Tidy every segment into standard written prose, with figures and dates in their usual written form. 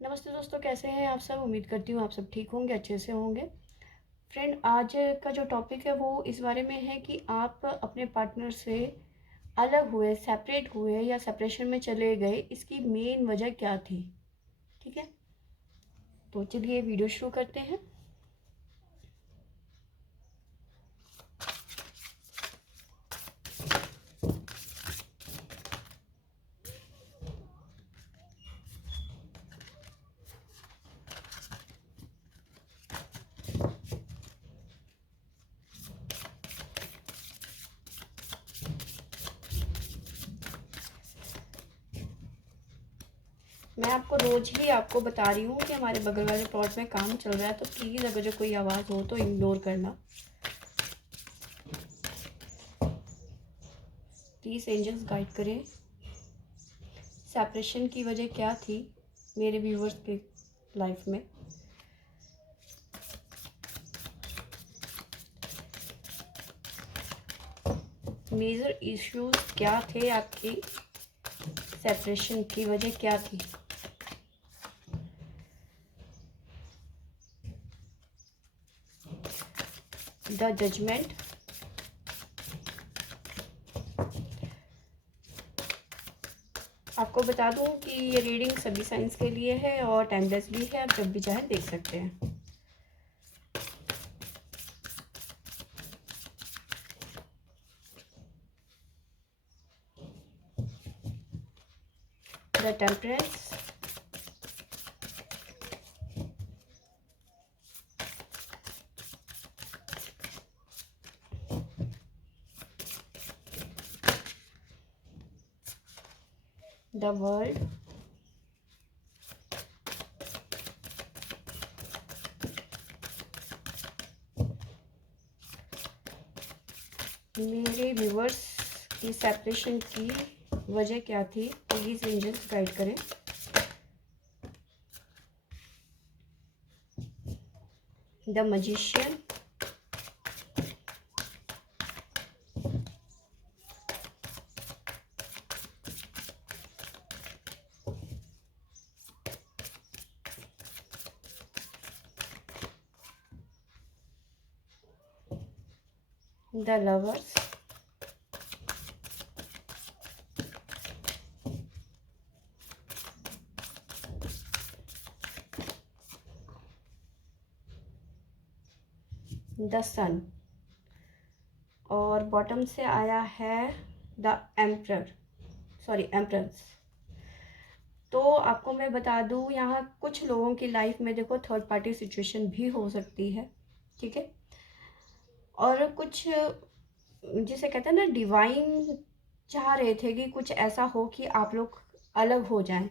नमस्ते दोस्तों, कैसे हैं आप सब। उम्मीद करती हूँ आप सब ठीक होंगे, अच्छे से होंगे। फ्रेंड, आज का जो टॉपिक है वो इस बारे में है कि आप अपने पार्टनर से अलग हुए, सेपरेट हुए या सेपरेशन में चले गए, इसकी मेन वजह क्या थी। ठीक है, तो चलिए वीडियो शुरू करते हैं। मैं आपको रोज़ ही आपको बता रही हूँ कि हमारे बगल वाले प्लॉट में काम चल रहा है, तो प्लीज़ अगर जो कोई आवाज़ हो तो इग्नोर करना। प्लीज़ एंजल्स गाइड करें। सेपरेशन की वजह क्या थी मेरे व्यूवर्स के लाइफ में। मेजर इश्यूज क्या थे आपकी, सेपरेशन की वजह क्या थी। The judgement. आपको बता दूं कि ये रीडिंग सभी साइंस के लिए है और टाइमलेस भी है, आप जब भी चाहे देख सकते हैं। The temperance. The world. मेरे व्यूवर्स की सेपरेशन की वजह क्या थी, प्लीज एंजल्स गाइड करें। The magician. The lovers. The sun. और बॉटम से आया है द एम्प्रर, सॉरी एम्प्रस। तो आपको मैं बता दूं, यहाँ कुछ लोगों की लाइफ में देखो थर्ड पार्टी सिचुएशन भी हो सकती है। ठीक है, और कुछ जिसे कहते हैं ना, डिवाइन चाह रहे थे कि कुछ ऐसा हो कि आप लोग अलग हो जाएं।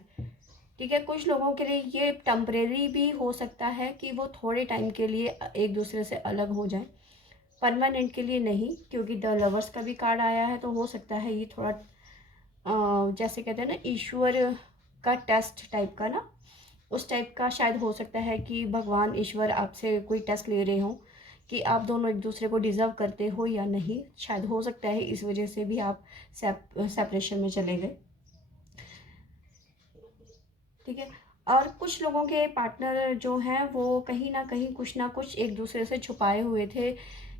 ठीक है, कुछ लोगों के लिए ये टेम्परेरी भी हो सकता है कि वो थोड़े टाइम के लिए एक दूसरे से अलग हो जाएं, परमानेंट के लिए नहीं, क्योंकि द लवर्स का भी कार्ड आया है। तो हो सकता है ये थोड़ा जैसे कहते हैं ना, ईश्वर का टेस्ट टाइप का ना, उस टाइप का शायद हो सकता है कि भगवान ईश्वर आपसे कोई टेस्ट ले रहे हो कि आप दोनों एक दूसरे को डिज़र्व करते हो या नहीं। शायद हो सकता है इस वजह से भी आप सेपरेशन में चले गए। ठीक है, और कुछ लोगों के पार्टनर जो हैं वो कहीं ना कुछ एक दूसरे से छुपाए हुए थे।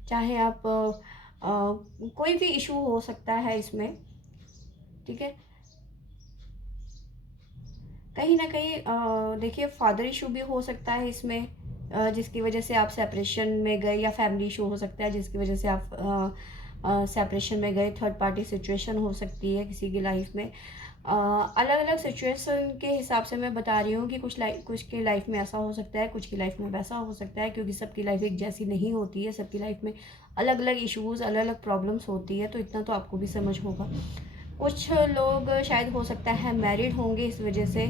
चाहे आप कोई भी इशू हो सकता है इसमें। ठीक है, कहीं ना कहीं देखिए फादर इशू भी हो सकता है इसमें, जिसकी वजह से आप सेपरेशन में गए, या फैमिली इशू हो सकता है जिसकी वजह से आप सेपरेशन में गए। थर्ड पार्टी सिचुएशन हो सकती है किसी की लाइफ में। अलग अलग सिचुएशन के हिसाब से मैं बता रही हूँ कि कुछ की लाइफ में ऐसा हो सकता है, कुछ की लाइफ में वैसा हो सकता है, क्योंकि सबकी लाइफ एक जैसी नहीं होती है। सबकी लाइफ में अलग अलग इश्यूज़, अलग अलग प्रॉब्लम्स होती है, तो इतना तो आपको भी समझ होगा। कुछ लोग शायद हो सकता है मैरिड होंगे, इस वजह से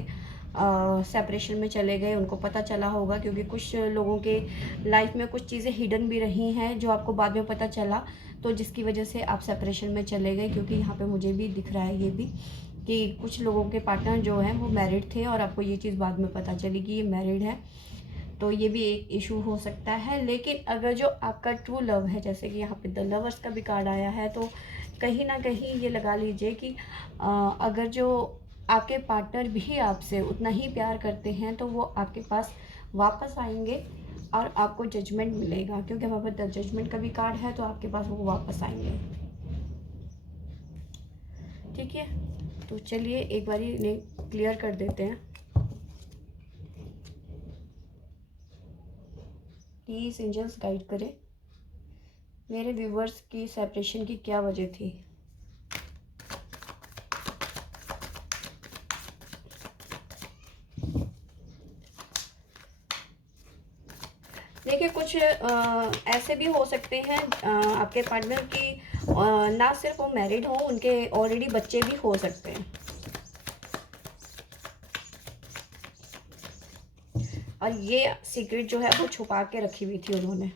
सेपरेशन में चले गए, उनको पता चला होगा, क्योंकि कुछ लोगों के लाइफ में कुछ चीज़ें हिडन भी रही हैं जो आपको बाद में पता चला, तो जिसकी वजह से आप सेपरेशन में चले गए। क्योंकि यहाँ पे मुझे भी दिख रहा है ये भी कि कुछ लोगों के पार्टनर जो हैं वो मैरिड थे और आपको ये चीज़ बाद में पता चली कि ये मैरिड है, तो ये भी एक इशू हो सकता है। लेकिन अगर जो आपका ट्रू लव है, जैसे कि यहाँ पे द लवर्स का भी कार्ड आया है, तो कहीं ना कहीं ये लगा लीजिए कि अगर जो आपके पार्टनर भी आपसे उतना ही प्यार करते हैं तो वो आपके पास वापस आएंगे और आपको जजमेंट मिलेगा, क्योंकि वहाँ पर जजमेंट का भी कार्ड है, तो आपके पास वो वापस आएंगे। ठीक है, तो चलिए एक बार इन्हें क्लियर कर देते हैं। प्लीज़ एंजल्स गाइड करें मेरे व्यूवर्स की सेपरेशन की क्या वजह थी। देखिए, कुछ ऐसे भी हो सकते हैं आपके पार्टनर की ना सिर्फ वो मैरिड हो, उनके ऑलरेडी बच्चे भी हो सकते हैं, और ये सीक्रेट जो है वो छुपा के रखी हुई थी उन्होंने।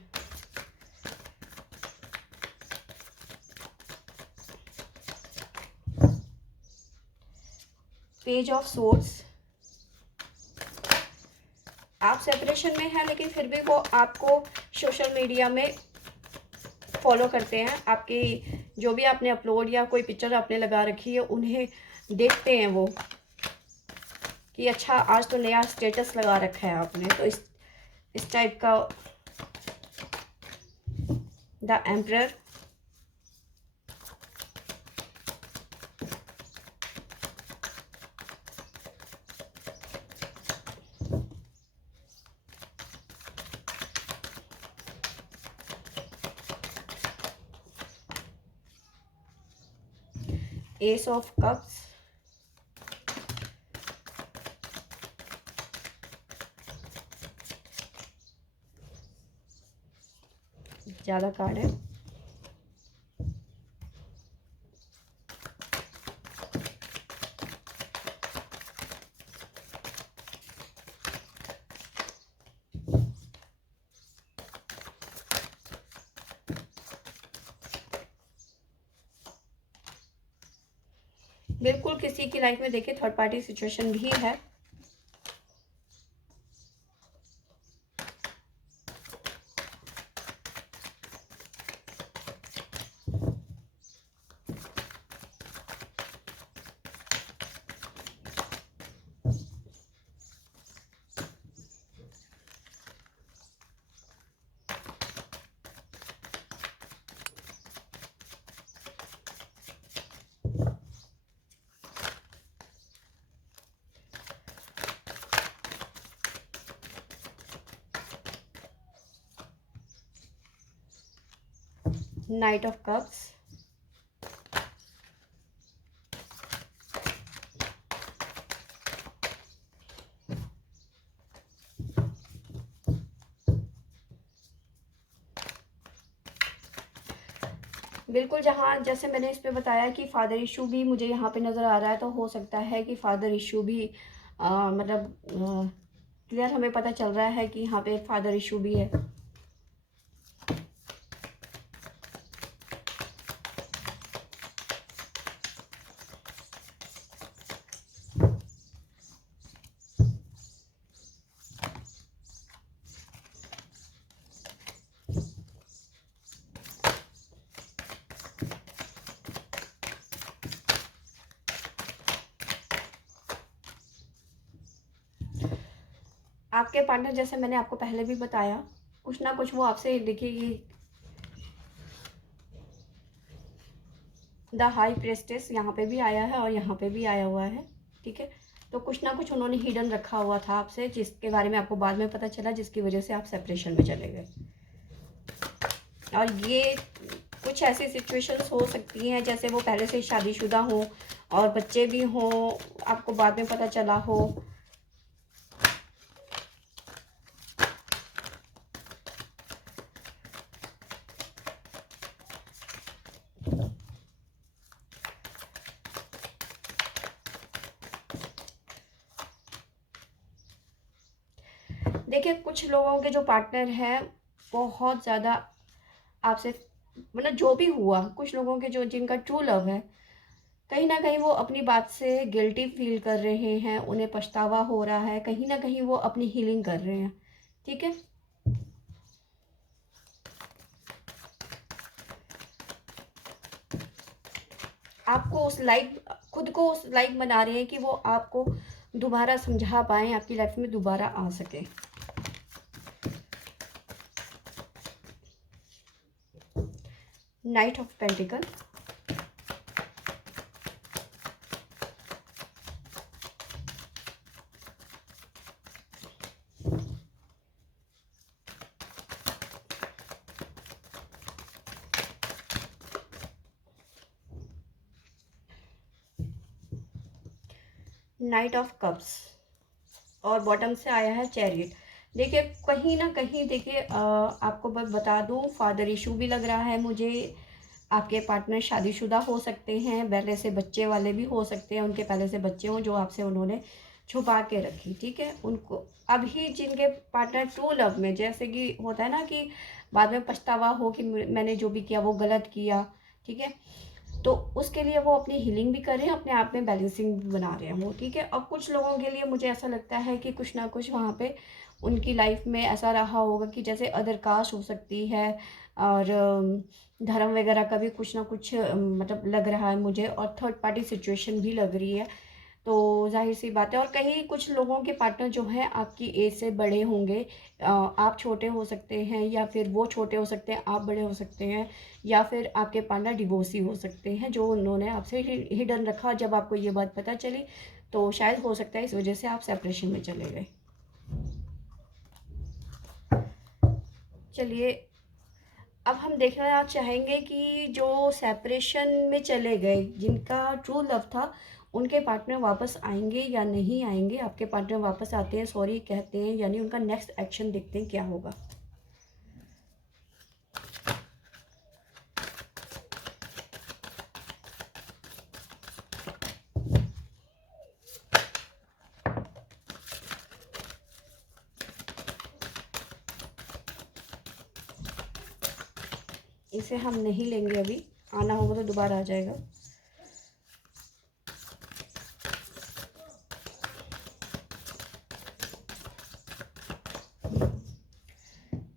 पेज ऑफ सोर्ड्स, आप सेपरेशन में हैं लेकिन फिर भी वो आपको सोशल मीडिया में फॉलो करते हैं, आपकी जो भी आपने अपलोड या कोई पिक्चर आपने लगा रखी है उन्हें देखते हैं वो, कि अच्छा आज तो नया स्टेटस लगा रखा है आपने, तो इस टाइप का। The emperor, S of cups, ज़्यादा कार्ड है, बिल्कुल किसी की लाइफ में देखिए थर्ड पार्टी सिचुएशन भी है। नाइट ऑफ कप्स, बिल्कुल जहाँ जैसे मैंने इस पे बताया कि फादर इशू भी मुझे यहाँ पे नज़र आ रहा है, तो हो सकता है कि फादर इशू भी मतलब क्लियर हमें पता चल रहा है कि यहाँ पे फादर इशू भी है। आपके पार्टनर, जैसे मैंने आपको पहले भी बताया, कुछ ना कुछ वो आपसे, देखिए ये द हाई प्रेस्टेस यहाँ पे भी आया है और यहाँ पे भी आया हुआ है। ठीक है, तो कुछ ना कुछ उन्होंने हिडन रखा हुआ था आपसे, जिसके बारे में आपको बाद में पता चला, जिसकी वजह से आप सेपरेशन में चले गए। और ये कुछ ऐसी सिचुएशंस हो सकती हैं जैसे वो पहले से शादीशुदा हों और बच्चे भी हों, आपको बाद में पता चला हो। देखिए, कुछ लोगों के जो पार्टनर हैं बहुत ज़्यादा आपसे, मतलब जो भी हुआ, कुछ लोगों के जो जिनका ट्रू लव है, कहीं ना कहीं वो अपनी बात से गिल्टी फील कर रहे हैं, उन्हें पछतावा हो रहा है, कहीं ना कहीं वो अपनी हीलिंग कर रहे हैं। ठीक है, आपको उस लाइक, खुद को उस लाइक बना रहे हैं कि वो आपको दोबारा समझा पाएँ, आपकी लाइफ में दोबारा आ सकें। Night of pentacle, night of cups और बॉटम से आया है चैरियट। देखिए कहीं ना कहीं देखिए आपको बस बता दूं, फादर इशू भी लग रहा है मुझे। आपके पार्टनर शादीशुदा हो सकते हैं, पहले से बच्चे वाले भी हो सकते हैं, उनके पहले से बच्चे हों जो आपसे उन्होंने छुपा के रखी, ठीक है। उनको अभी जिनके पार्टनर ट्रू लव में, जैसे कि होता है ना कि बाद में पछतावा हो कि मैंने जो भी किया वो गलत किया, ठीक है, तो उसके लिए वो अपनी हीलिंग भी कर रहे हैं, अपने आप में बैलेंसिंग भी बना रहे हैं वो, ठीक है। अब कुछ लोगों के लिए मुझे ऐसा लगता है कि कुछ ना कुछ वहाँ पे उनकी लाइफ में ऐसा रहा होगा कि जैसे अदर कास्ट हो सकती है, और धर्म वगैरह का भी कुछ ना कुछ मतलब लग रहा है मुझे, और थर्ड पार्टी सिचुएशन भी लग रही है। तो ज़ाहिर सी बात है, और कहीं कुछ लोगों के पार्टनर जो हैं आपकी एज से बड़े होंगे। आप छोटे हो सकते हैं, या फिर वो छोटे हो सकते हैं, आप बड़े हो सकते हैं, या फिर आपके पार्टनर डिवोर्सी हो सकते हैं जो उन्होंने आपसे हिडन रखा। जब आपको ये बात पता चली तो शायद हो सकता है इस वजह से आप सेपरेशन में चले गए। चलिए, अब हम देखना चाहेंगे कि जो सेपरेशन में चले गए, जिनका ट्रू लव था, उनके पार्टनर वापस आएंगे या नहीं आएंगे। आपके पार्टनर वापस आते हैं, सॉरी कहते हैं, यानी उनका नेक्स्ट एक्शन देखते हैं क्या होगा। इसे हम नहीं लेंगे अभी, आना होगा तो दोबारा आ जाएगा।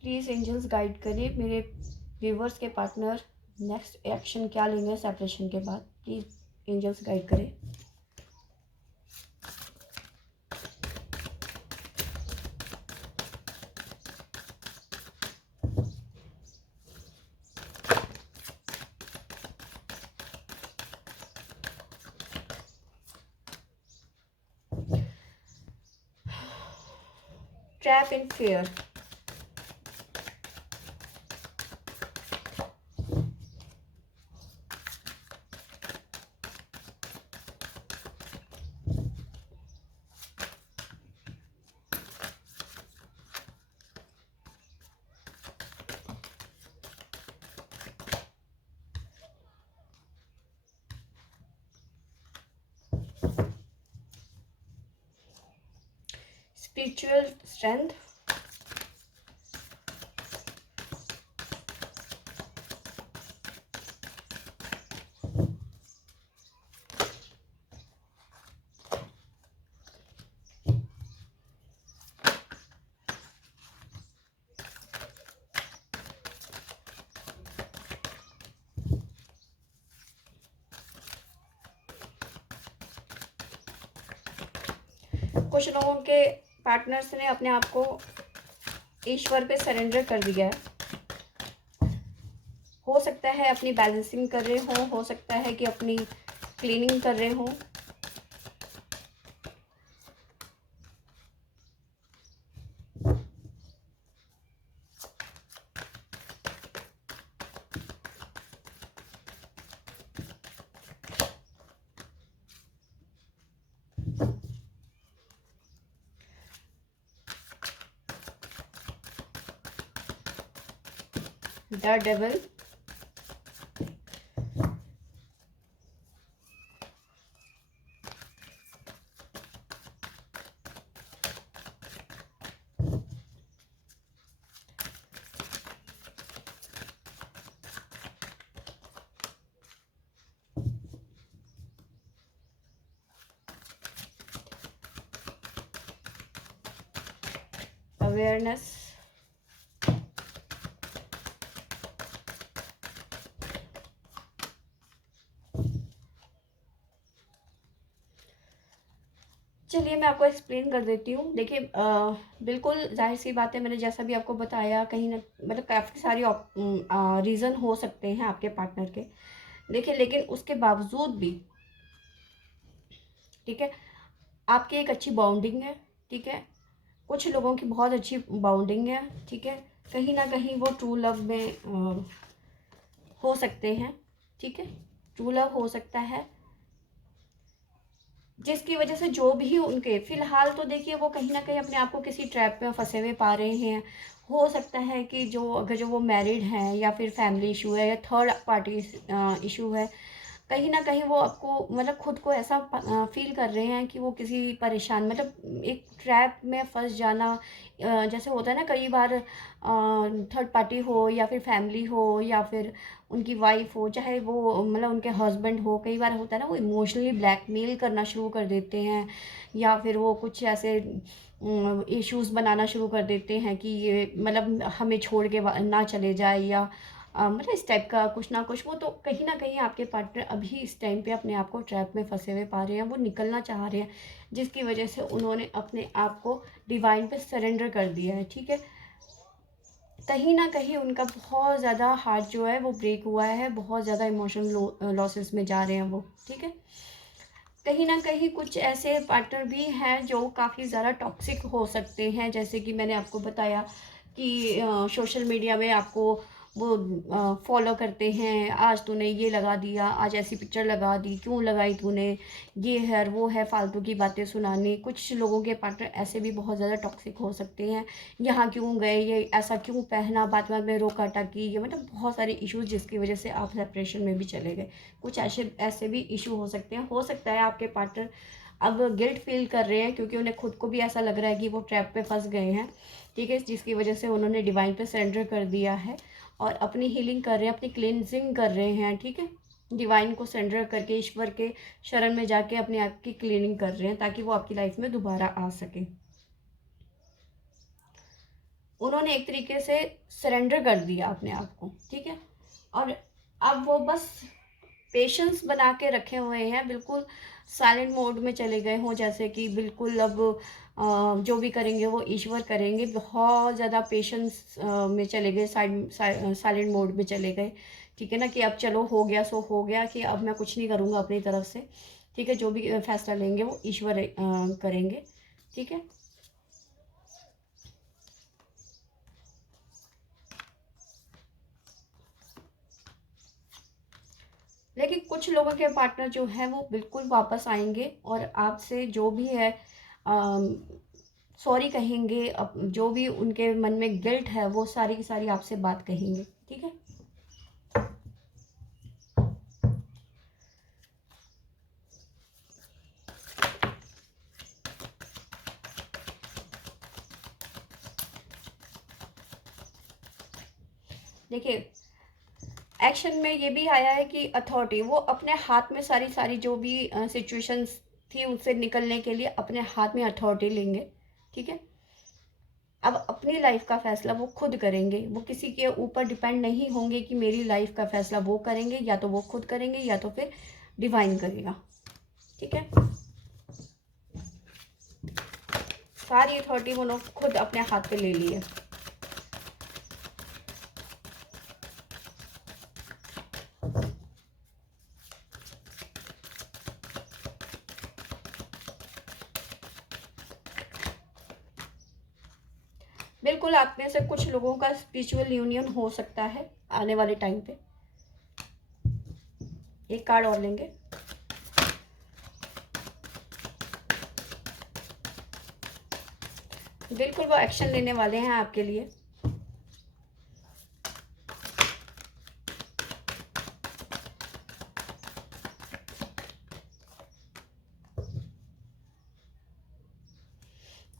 प्लीज़ एंजल्स गाइड करिए मेरे व्यूवर्स के पार्टनर नेक्स्ट एक्शन क्या लेंगे सेपरेशन के बाद। प्लीज़ एंजल्स गाइड करें। ट्रैप इन फेयर, स्पिरिचुअल स्ट्रेंथ, कुछ लोगों के पार्टनर्स ने अपने आप को ईश्वर पे सरेंडर कर दिया है। हो सकता है अपनी बैलेंसिंग कर रहे हो सकता है कि अपनी क्लीनिंग कर रहे हो। द डेविल, अवेयरनेस, चलिए मैं आपको एक्सप्लेन कर देती हूँ। देखिए बिल्कुल ज़ाहिर-सी बात है, मैंने जैसा भी आपको बताया, कहीं न मतलब काफ़ी सारी रीज़न हो सकते हैं आपके पार्टनर के। देखिए लेकिन उसके बावजूद भी, ठीक है, आपकी एक अच्छी बॉन्डिंग है, ठीक है? कुछ लोगों की बहुत अच्छी बॉन्डिंग है, ठीक है? कहीं न कहीं वो ट्रू लव में हो सकते हैं, ठीक है? ट्रू लव हो सकता है, जिसकी वजह से जो भी उनके फ़िलहाल तो देखिए वो कहीं न कहीं अपने आप को किसी ट्रैप में फँसे हुए पा रहे हैं। हो सकता है कि जो अगर जो वो मैरिड हैं या फिर फैमिली इश्यू है या थर्ड पार्टी इश्यू है, कहीं न कहीं वो आपको मतलब खुद को ऐसा फ़ील कर रहे हैं कि वो किसी परेशान मतलब एक ट्रैप में फँस जाना। जैसे होता है ना कई बार थर्ड पार्टी हो या फिर फैमिली हो या फिर उनकी वाइफ़ हो, चाहे वो मतलब उनके हस्बैंड हो, कई बार होता है ना वो इमोशनली ब्लैकमेल करना शुरू कर देते हैं या फिर वो कुछ ऐसे इश्यूज़ बनाना शुरू कर देते हैं कि ये मतलब हमें छोड़ के ना चले जाए या मतलब इस टाइप का कुछ ना कुछ। वो तो कहीं न कहीं आपके पार्टनर अभी इस टाइम पे अपने आप को ट्रैप में फँसे हुए पा रहे हैं, वो निकलना चाह रहे हैं, जिसकी वजह से उन्होंने अपने आप को डिवाइन पे सरेंडर कर दिया है, ठीक है? कहीं न कहीं उनका बहुत ज़्यादा हार्ट जो है वो ब्रेक हुआ है, बहुत ज़्यादा इमोशनल लॉसेस में जा रहे हैं वो, ठीक है? कहीं न कहीं कुछ ऐसे पार्टनर भी हैं जो काफ़ी ज़्यादा टॉक्सिक हो सकते हैं, जैसे कि मैंने आपको बताया कि सोशल मीडिया में आपको वो फॉलो करते हैं, आज तूने ये लगा दिया, आज ऐसी पिक्चर लगा दी, क्यों लगाई तूने, ये है, वो है, फालतू की बातें सुनाने। कुछ लोगों के पार्टनर ऐसे भी बहुत ज़्यादा टॉक्सिक हो सकते हैं, यहाँ क्यों गए, ये ऐसा क्यों पहना, बाद में रोका-टोकी, ये मतलब बहुत सारे इश्यूज़ जिसकी वजह से आप सेपरेशन में भी चले गए। कुछ ऐसे ऐसे भी इशू हो सकते हैं। हो सकता है आपके पार्टनर अब गिल्ट फ़ील कर रहे हैं क्योंकि उन्हें खुद को भी ऐसा लग रहा है कि वो ट्रैप पे फँस गए हैं, ठीक है? जिसकी वजह से उन्होंने डिवाइन पे सरेंडर कर दिया है और अपनी हीलिंग कर रहे हैं, अपनी क्लींजिंग कर रहे हैं, ठीक है? डिवाइन को सरेंडर करके ईश्वर के शरण में जाके अपने आप की क्लीनिंग कर रहे हैं ताकि वो आपकी लाइफ़ में दोबारा आ सकें। उन्होंने एक तरीके से सरेंडर कर दिया अपने आप को, ठीक है? और अब वो बस पेशेंस बना के रखे हुए हैं, बिल्कुल साइलेंट मोड में चले गए हों, जैसे कि बिल्कुल अब जो भी करेंगे वो ईश्वर करेंगे। बहुत ज़्यादा पेशेंस में चले गए, साइलेंट मोड में चले गए, ठीक है ना? कि अब चलो हो गया सो हो गया, कि अब मैं कुछ नहीं करूँगा अपनी तरफ से, ठीक है? जो भी फैसला लेंगे वो ईश्वर करेंगे, ठीक है? लेकिन कुछ लोगों के पार्टनर जो हैं वो बिल्कुल वापस आएँगे और आपसे जो भी है सॉरी कहेंगे, जो भी उनके मन में गिल्ट है वो सारी की सारी आपसे बात कहेंगे, ठीक है? देखिए, एक्शन में ये भी आया है कि अथॉरिटी वो अपने हाथ में सारी जो भी सिचुएशंस थी उससे निकलने के लिए अपने हाथ में अथॉरिटी लेंगे, ठीक है? अब अपनी लाइफ का फैसला वो खुद करेंगे, वो किसी के ऊपर डिपेंड नहीं होंगे कि मेरी लाइफ का फैसला वो करेंगे, या तो वो खुद करेंगे या तो फिर डिवाइन करेगा, ठीक है? सारी अथॉरिटी वो लोग खुद अपने हाथ पे ले ली है। बिल्कुल आप में से कुछ लोगों का स्पिरिचुअल यूनियन हो सकता है आने वाले टाइम पे। एक कार्ड और लेंगे। बिल्कुल वो एक्शन लेने वाले हैं आपके लिए।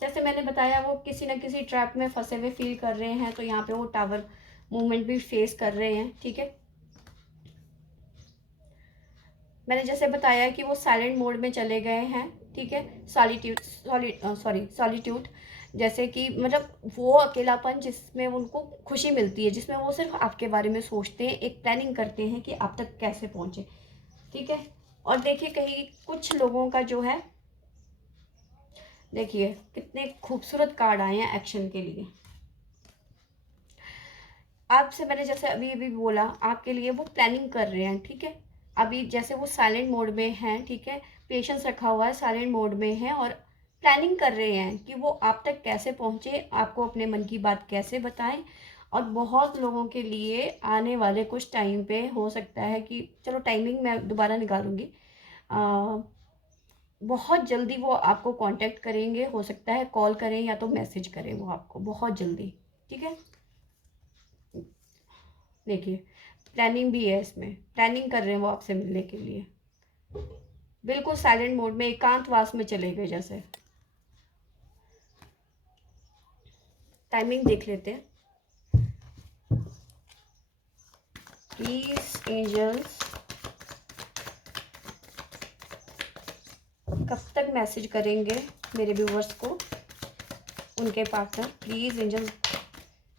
जैसे मैंने बताया वो किसी न किसी ट्रैप में फंसे हुए फील कर रहे हैं, तो यहाँ पे वो टावर मूवमेंट भी फेस कर रहे हैं, ठीक है? मैंने जैसे बताया कि वो साइलेंट मोड में चले गए हैं, ठीक है? सॉलिट्यूड, जैसे कि मतलब वो अकेलापन जिसमें उनको खुशी मिलती है, जिसमें वो सिर्फ आपके बारे में सोचते हैं, एक प्लानिंग करते हैं कि आप तक कैसे पहुँचे, ठीक है? और देखिए कहीं कुछ लोगों का जो है देखिए कितने खूबसूरत कार्ड आए हैं एक्शन के लिए। आपसे मैंने जैसे अभी अभी बोला, आपके लिए वो प्लानिंग कर रहे हैं, ठीक है। अभी जैसे वो साइलेंट मोड में हैं, ठीक है, पेशेंस रखा हुआ है, साइलेंट मोड में हैं और प्लानिंग कर रहे हैं कि वो आप तक कैसे पहुँचे, आपको अपने मन की बात कैसे बताएं। और बहुत लोगों के लिए आने वाले कुछ टाइम पे हो सकता है कि, चलो टाइमिंग मैं दोबारा निकालूंगी, बहुत जल्दी वो आपको कांटेक्ट करेंगे, हो सकता है कॉल करें या तो मैसेज करें वो आपको बहुत जल्दी, ठीक है। देखिए प्लानिंग भी है इसमें, प्लानिंग कर रहे हैं वो आपसे मिलने के लिए, बिल्कुल साइलेंट मोड में एकांतवास में चले गए जैसे। टाइमिंग देख लेते हैं। प्लीज एंजल्स कब तक मैसेज करेंगे मेरे व्यूवर्स को, उनके पार्टनर, प्लीज एंजल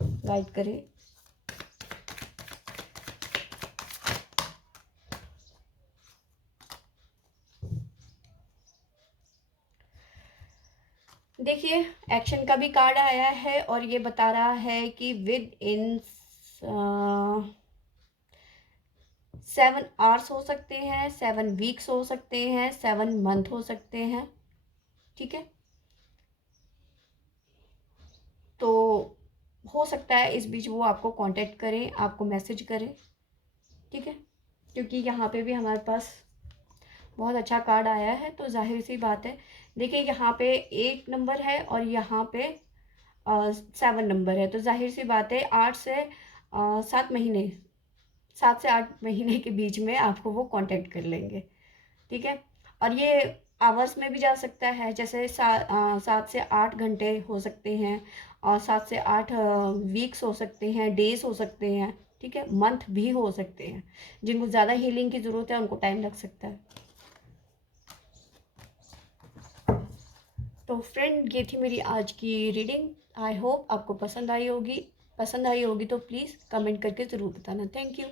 गाइड करें। देखिए एक्शन का भी कार्ड आया है और ये बता रहा है कि विद इन 7 आवर्स हो सकते हैं, 7 वीक्स हो सकते हैं, 7 मंथ हो सकते हैं, ठीक है। तो हो सकता है इस बीच वो आपको कांटेक्ट करें, आपको मैसेज करें, ठीक है। क्योंकि यहाँ पे भी हमारे पास बहुत अच्छा कार्ड आया है, तो जाहिर सी बात है। देखिए यहाँ पे 8 नंबर है और यहाँ पे 7 नंबर है, तो जाहिर सी बात है 8 से 7 महीने, 7 से 8 महीने के बीच में आपको वो कांटेक्ट कर लेंगे, ठीक है। और ये आवर्स में भी जा सकता है, जैसे 7 से 8 घंटे हो सकते हैं और 7 से 8 वीक्स हो सकते हैं, डेज हो सकते हैं, ठीक है, मंथ भी हो सकते हैं। जिनको ज़्यादा हीलिंग की ज़रूरत है उनको टाइम लग सकता है। तो फ्रेंड ये थी मेरी आज की रीडिंग, आई होप आपको पसंद आई होगी। पसंद आई होगी तो प्लीज़ कमेंट करके ज़रूर बताना। Thank you.